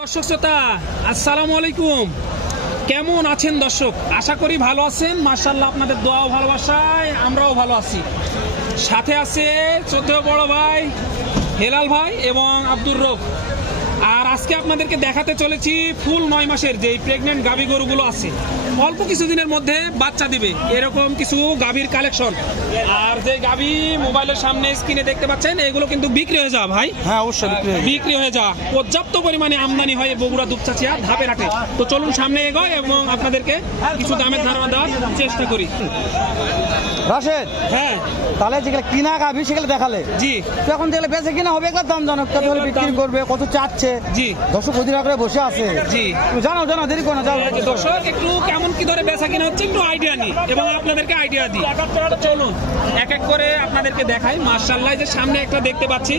দর্শক শ্রোতা আসসালামু আলাইকুম, কেমন আছেন দর্শক? আশা করি ভালো আছেন। মাশাআল্লাহ, আপনাদের দোয়া ও ভালোবাসায় আমরাও ভালো আছি। সাথে আছে শ্রদ্ধেয় বড় ভাই হেলাল ভাই এবং আব্দুর রব। আর আজকে আপনাদেরকে দেখাতে চলেছি ফুল 9 মাসের যে প্রেগনেন্ট গাভী গরুগুলো আছে, অল্প কিছুদিনের মধ্যে বাচ্চা দিবে এরকম কিছু গাভীর কালেকশন। আর যে গাভী মোবাইলের সামনে স্ক্রিনে দেখতে পাচ্ছেন, এগুলো কিন্তু বিক্রি হয়ে যাওয়া ভাই। হ্যাঁ, অবশ্যই বিক্রি হয়ে যাওয়া, পর্যাপ্ত পরিমাণে আমদানি হয় বগুড়া দুপচাচিয়া ধাপের হাটে। তো চলুন সামনে এগোই এবং আপনাদেরকে কিছু দামের ধারণা দেওয়ার চেষ্টা করি। রাশেদ, হ্যাঁ, তাহলে যেগুলো কিনা গাভী সেগুলো দেখালে জি তো এখন যেগুলো বেঁচে কিনা হবে এগুলোর দাম জানো, কত হলে বিক্রি করবে, কত চাচ্ছে, জি দর্শক অধীর করে বসে আছে। জি তুমি জানো দেরি করো না, যাও। দর্শক একটু কেমন কি ধরে বেচা কিনা হচ্ছে একটু আইডিয়া নিই এবং আপনাদেরকে আইডিয়া দিই। তো চলুন এক এক করে আপনাদেরকে দেখাই। মাশাআল্লাহ, যে সামনে একটা দেখতে পাচ্ছি,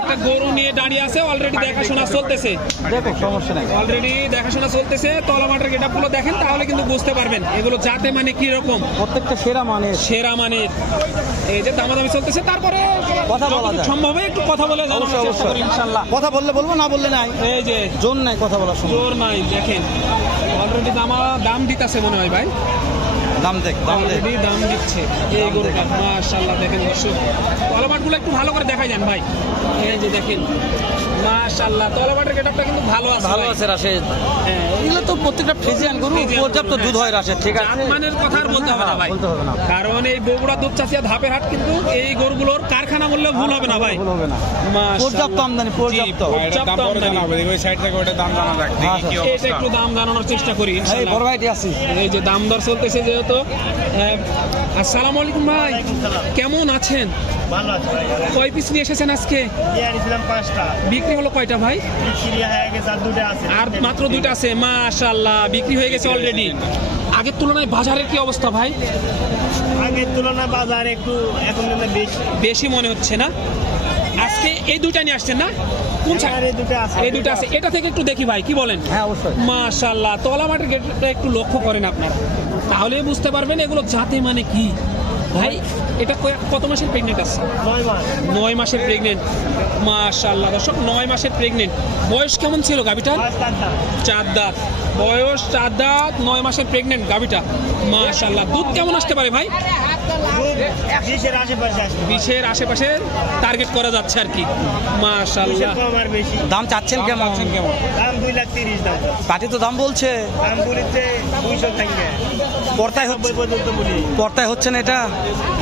একটা গরু নিয়ে দাঁড়িয়ে আছে, অলরেডি দেখাশোনা চলতেছে। দেখো, সমস্যা নাই, অলরেডি দেখাশোনা চলতেছে। তলামাটার গেটআপগুলো দেখেন, তাহলে কিন্তু বুঝতে পারবেন এগুলো যাতে মানে কি রকম। প্রত্যেকটা সেরা মানের। এই যে দামাদামি চলতেছে, তারপরে কথা বলা যায়, সম্ভব হয় একটু কথা বলে জানানোর অবশ্যই, চেষ্টা করি ইনশাআল্লাহ। কথা বললে বলবো, না বললে নাই। এই যে জোর নাই কথা বলার সময়। জোর নাই, দেখেন অলরেডি দাম দিতেছে মনে হয় ভাই, দাম দেখ, অলরেডি দাম দিচ্ছে এই গরুটা। মাশাআল্লাহ, দেখেন দর্শক, তলাবাটগুলো একটু ভালো করে দেখাই যান ভাই। এই যে দেখেন মাশাআল্লাহ, তলাবাটের গেটআপটা কিন্তু ভালো আছে, ভালো আছে রাশেদ। হ্যাঁ, এগুলো তো প্রত্যেকটা ফ্রিজিয়ান গরু, পর্যাপ্ত দুধ হয় রাশেদ, ঠিক আছে। জাতমানের কথা আর বলতে হবে না ভাই, বলতে হবে না, কারণ এই বগুড়া দুপচাচিয়া ধাপের হাট কিন্তু এই গরুগুলোর কারখানা বললে ভুল হবে না ভাই। ভুল হবে না, মাশাআল্লাহ, পর্যাপ্ত আমদানি, পর্যাপ্ত। পর্যাপ্ত আমদানি। এটা একটু দাম জানানোর চেষ্টা করি এই ইনশাআল্লাহ। বড় ভাইটি আছে। এই যে দাম দর চলতেছে যেহেতু। আসসালামু আলাইকুম ভাই, কেমন আছেন? ভালো আছে ভাই। কয় পিস নিয়ে এসেছেন আজকে? দিয়ে আনিছিলাম 5টা, বিক্রি হলো কয়টা ভাই? বিক্রি হয়ে গেছে আর 2টা আছে। আর মাত্র 2টা আছে। মাশাআল্লাহ, বিক্রি হয়ে গেছে অলরেডি। আগের তুলনায় বাজারের কি অবস্থা ভাই? আগের তুলনায় বাজার একটু এখন বেশি বেশি মনে হচ্ছে না? আজকে এই 2টা নিয়ে আসছেন না? কোন আর এই 2টা আছে। এই 2টা আছে। এটা থেকে একটু দেখি ভাই, কি বলেন? হ্যাঁ, অবশ্যই। মাশাআল্লাহ, তলামাটির গেটটা একটু লক্ষ্য করেন আপনারা, তাহলে বুঝতে পারবেন এগুলো জাতে মানে কি। ভাই এটা কত মাসের প্রেগনেন্ট আছে? 9 মাস। 9 মাসের প্রেগনেন্ট। মাশাআল্লাহ দর্শক, 9 মাসের প্রেগনেন্ট। বয়স কেমন ছিল গাভিটার? 5 দাঁত। বয়স 4 দাঁত, 9 মাসের প্রেগনেন্ট গাভিটা। মাশাআল্লাহ, দুধ কেমন আসতে পারে ভাই? 20 এর আশেপাশে আসবে। 20-এর আশেপাশে টার্গেট করা যাচ্ছে আর কি। মাশাআল্লাহ, কম আর বেশি। দাম চাচ্ছেন কেমন? দাম 2,30,000 দাম। পাটি তো দাম বলছে, দাম বলিতে 200 থেকে পর্তায় হচ্ছে, 90 পর্যন্ত বলি। পর্তায় হচ্ছে না। এটা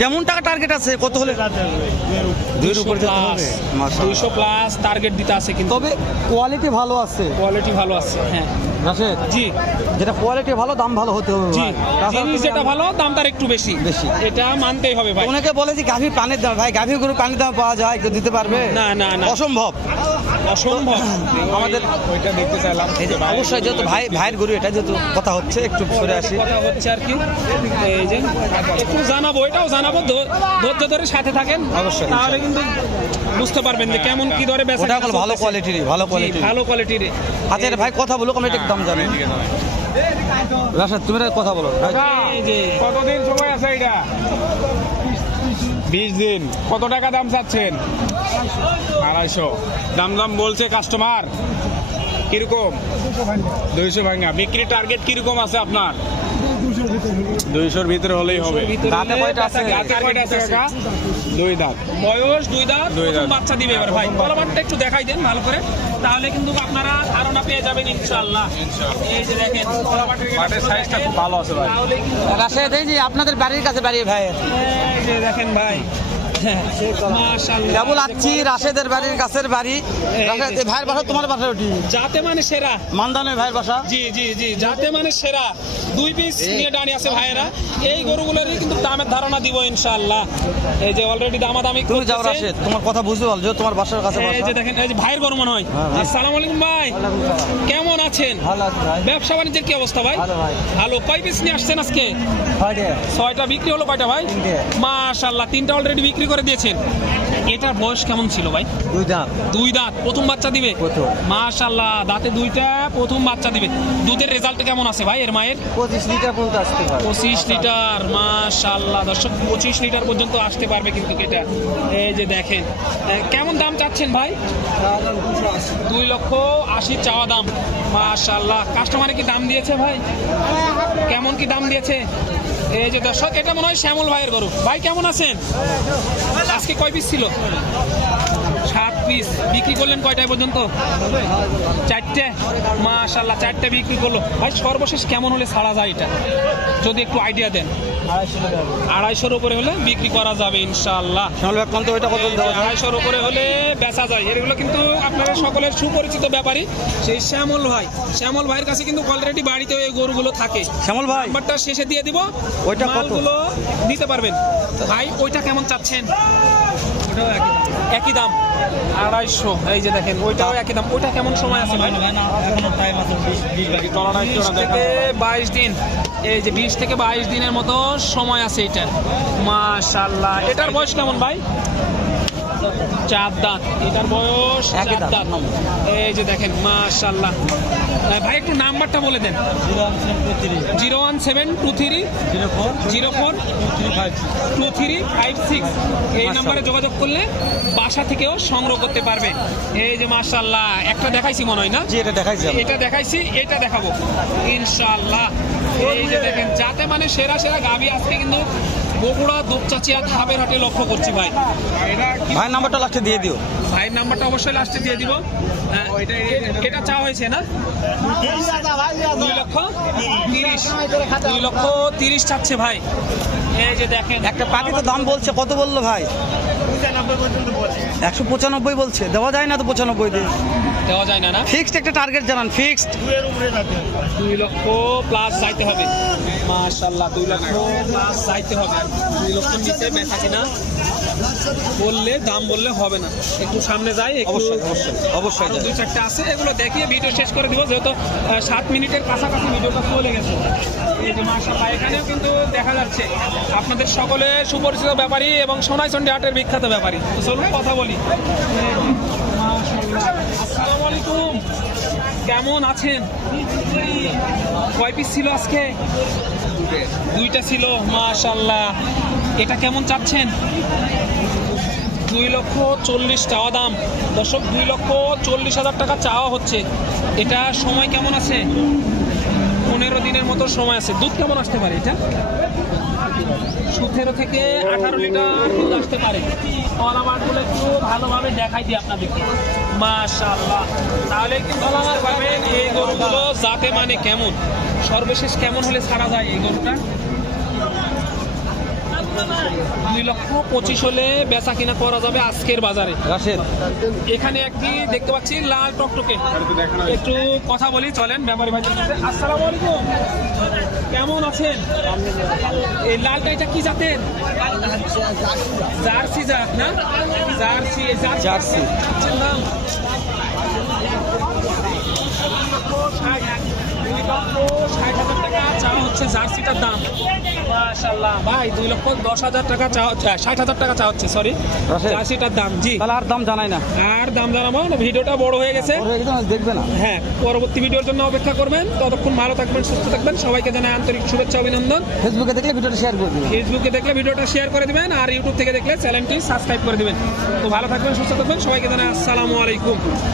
কেমন টাকা টার্গেট আছে, কত হলে? দুইয়ের উপরে যেতে হবে। 200 প্লাস টার্গেট দিতে আছে, কিন্তু তবে কোয়ালিটি ভালো আছে কোয়ালিটি ভালো আছে। হ্যাঁ রাশেদ, জি যেটা কোয়ালিটি ভালো, দাম ভালো হতে হবে জি, ভাই। তাছাড়া জিনিস তুমি যেটা ভালো দাম তার একটু বেশি, বেশি। এটা মানতেই হবে ভাই। অনেকে বলে যে গাভী পানির দাম, ভাই গাভী গরু পানির দাম পাওয়া যায়, কেউ দিতে পারবে? না না না, অসম্ভব। অসম্ভব। আমাদের ওইটা দেখতে চাইলাম, এই যে অবশ্যই, যেহেতু ভাইয়ের গরু, এটা যেহেতু কথা হচ্ছে, একটু সরে আসি। কথা হচ্ছে আর কি। এই যে একটু জানাবো, এটাও জানাবো, ধৈর্য ধরে সাথে থাকেন অবশ্যই, তাহলে কিন্তু বুঝতে পারবেন যে কেমন কি ধরে বেচা ওটা কিনা হলো ভালো চলতেছে। কোয়ালিটির, ভালো জি, কোয়ালিটি। ভালো কোয়ালিটির। আচ্ছা রে ভাই, কথা বলো, আমি একটু দাম জানি। রাশেদ, তুমি একটা কথা বলো ভাই। এই যে কতদিন সময় আছে এটা? 20 দিন। কত টাকা দাম চাচ্ছেন? 250। দাম বলছে কাস্টমার। কিরকম? 200 ভাঙা। বিক্রি টার্গেট কিরকম আছে আপনার? 200-র ভিতরে হলেই হবে। দাঁতে কয়টা আছে? দাঁতে কয়টা আছে কাকা? 2 দাঁত। বয়স 2 দাঁত, দুই দাঁত। প্রথম বাচ্চা দিবে এবার ভাই। তলাবাটটা একটু দেখাই দেন ভালো করে, তাহলে কিন্তু আপনারা ধারণা পেয়ে যাবেন ইনশাআল্লাহ। এই যে দেখেন তলাবাটের পাটের সাইজটা খুব ভালো আছে ভাই। তাহলে কিন্তু রাশেদ, এই যে আপনাদের বাড়ির কাছে বাড়ি ভাই, এই যে দেখেন ভাই, মাশাআল্লাহ, কেবল আছি রাশেদের বাড়ির কাছের বাড়ি। রাশেদ, এই ভাইয়ের বাসা তোমার বাসা ওটি? যাতে মানে সেরা। মান্দানের ভাইয়ের বাসা। জি জি জি, যাতে মানে সেরা। 2 পিস নিয়ে দাঁড়িয়ে আছে ভাইয়েরা। এই গরুগুলোরই কিন্তু দামের ধারণা দিব ইনশাআল্লাহ। এই যে অলরেডি দামাদামি তুমি যাও করতেছে। রাশেদ, তোমার কথা বুঝতে পারল, যে তোমার বাসার কাছে এই বাসা। যে দেখেন, এই যে ভাইয়ের গরু মনে হয়। হ্যাঁ, ভাই। আসসালামু আলাইকুম ভাই, কেমন আছেন? ভালো আছে ভাই। ব্যবসা বাণিজ্যের কি অবস্থা ভাই? ভালো ভাই। ভালো। কয় পিস নিয়ে আসছেন আজকে? 6টা। 6টা বিক্রি হলো কয়টা ভাই? 3টে। মাশাআল্লাহ, 3টা অলরেডি বিক্রি করে দিয়েছেন। এটার বয়স কেমন ছিল ভাই? 2 দাঁত। 2 দাঁত, প্রথম বাচ্চা দিবে? প্রথম। মাশাআল্লাহ, দাঁতে 2টা, প্রথম বাচ্চা দিবে। দুধের রেজাল্ট কেমন আছে ভাই এর মায়ের? 25 লিটার পর্যন্ত আসতে পারে। 25 লিটার, মাশাআল্লাহ দর্শক, 25 লিটার পর্যন্ত আসতে পারবে কিন্তু এটা। এই যে দেখেন, কেমন দাম চাচ্ছেন ভাই? 2,80,000 চাওয়া দাম। মাশাআল্লাহ, কাস্টমারে কি দাম দিয়েছে ভাই? কেমন কি দাম দিয়েছে? এই যে দর্শক, এটা মনে হয় শ্যামল ভাইয়ের গরু। ভাই কেমন আছেন? আজকে কয় পিস ছিল? 7 পিস। বিক্রি করলেন কয়টায় পর্যন্ত? 4টে। মাশাআল্লাহ, 4টে বিক্রি করলো। ভাই সর্বশেষ কেমন হলে ছাড়া যায় এটা, যদি একটু আইডিয়া দেন? 250-এর উপরে হলে বিক্রি করা যাবে ইনশাআল্লাহ। শ্যামল ভাই কোন তো এটা কত দেওয়া যায়? 250-এর উপরে হলে বেচা যায়। এগুলো কিন্তু আপনারা সকলের সুপরিচিত ব্যাপারী সেই শ্যামল ভাই। শ্যামল ভাইয়ের কাছে কিন্তু অলরেডি বাড়িতে এই গরুগুলো থাকে। শ্যামল ভাই নাম্বারটা শেষে দিয়ে দিব, ওইটা কত? মালগুলো নিতে পারবেন। ভাই ওইটা কেমন চাচ্ছেন? ওটাও একই দাম, 250। এই যে দেখেন, ওইটাও একই দাম। ওইটা কেমন সময় আছে ভাই? এখনো টাইম আছে 20 থেকে 22 দিন। এই যে 20 থেকে 22 দিনের মতো সময় আছে এটার। মাশাআল্লাহ, এটার বয়স কেমন ভাই? 4 দাঁত। এটার বয়স একই 4 দাঁত। দাঁত। এই যে দেখেন, মাশাআল্লাহ। ভাই একটু নাম্বারটা বলে দেন। 01723 04 2356। এই নাম্বারে যোগাযোগ করলে বাসা থেকেও সংগ্রহ করতে পারবে। এই যে মাশাআল্লাহ, একটা দেখাইছি মনে হয় না? জি, এটা দেখাইছি আমি। এটা দেখাইছি, এটা দেখাবো ইনশাআল্লাহ। এই যে দেখেন, যাতে মানে সেরা সেরা গাভী আজকে কিন্তু বগুড়া দুপচাচিয়া ধাপের হাটে লক্ষ্য করছি ভাই। ভাই নাম্বারটা লাস্টে দিয়ে দিও। ভাইয়ের নাম্বারটা অবশ্যই লাস্টে দিয়ে দিব। এটা চাওয়া হয়েছে না? 2,30,000 চাচ্ছে ভাই। এই যে দেখেন, একটা পাখি তো দাম বলছে, কত বললো ভাই? 95 পর্যন্ত বলে। 195 বলছে। দেওয়া যায় না তো 95 দিয়ে? দেওয়া যায় না না? ফিক্সড একটা টার্গেট জানান, ফিক্সড। 2 এর উপরে যাবে। 2 লক্ষ প্লাস যাইতে হবে। মাশাআল্লাহ, 2 লক্ষ প্লাস যাইতে হবে। 2 লক্ষের নিচে বেচা কিনা বললে, দাম বললে হবে না। একটু সামনে যাই, অবশ্যই অবশ্যই অবশ্যই আরো যাই। 2-4টা আছে, এগুলো দেখিয়ে ভিডিও শেষ করে দিব, যেহেতু 7 মিনিটের কাছাকাছি ভিডিওটা চলে গেছে। এই যে মাশাআল্লাহ, এখানেও কিন্তু দেখা যাচ্ছে আপনাদের সকলে সুপরিচিত ব্যাপারী এবং সোনাইচন্ডী হাটের বিখ্যাত ব্যাপারী। তো চলুন কথা বলি। মাশাআল্লাহ, আসসালামু আলাইকুম, কেমন আছেন? কয় পিস ছিল আজকে? 2টা ছিল। মাশাআল্লাহ, এটা কেমন চাচ্ছেন? 2,40,000 চাওয়া দাম। দর্শক, 2,40,000 টাকা চাওয়া হচ্ছে। এটা সময় কেমন আছে? 15 দিনের মতো সময় আছে। দুধ কেমন আসতে পারে এটা? 17 থেকে 18 লিটার দুধ আসতে পারে। কলাবারগুলো একটু ভালোভাবে দেখাই দিই আপনাদেরকে। মাশাআল্লাহ, তাহলে একটু ভালোভাবে পাবেন এই গরুগুলো জাতে মানে কেমন, সর্বশেষ কেমন হলে ছাড়া যায় এই গরুটা? 2,25,000 হলে বেচা কিনা করা যাবে আজকের বাজারে। রাশেদ এখানে একটি দেখতে পাচ্ছি লাল টকটকে, একটু কথা বলি, চলেন ব্যাপারী ভাইদের সাথে। আসসালামু আলাইকুম, কেমন আছেন? এই লালটা এটা কি জাতের? জার্সি জাত না? জার্সি। জার্সি। দাম 2,60,000 টাকা চাওয়া হচ্ছে জার্সিটার দাম। মাশাআল্লাহ ভাই, 2,10,000 টাকা চাওয়া হচ্ছে, 60,000 টাকা চাওয়া হচ্ছে, সরি, রাশেদ। জার্সিটার দাম। জি, তাহলে আর দাম জানাই না। আর দাম জানাবো না, ভিডিওটা বড় হয়ে গেছে। দেখবে না। হ্যাঁ, পরবর্তী ভিডিওর জন্য অপেক্ষা করবেন। ততক্ষণ ভালো থাকবেন, সুস্থ থাকবেন। সবাইকে জানাই আন্তরিক শুভেচ্ছা, অভিনন্দন। ফেসবুকে দেখলে ভিডিওটা শেয়ার করে দিবেন। ফেসবুকে দেখলে ভিডিওটা শেয়ার করে দিবেন, আর ইউটিউব থেকে দেখলে চ্যানেলটি সাবস্ক্রাইব করে দিবেন। তো ভালো থাকবেন, সুস্থ থাকবেন, সবাইকে জানাই আসসালামু আলাইকুম।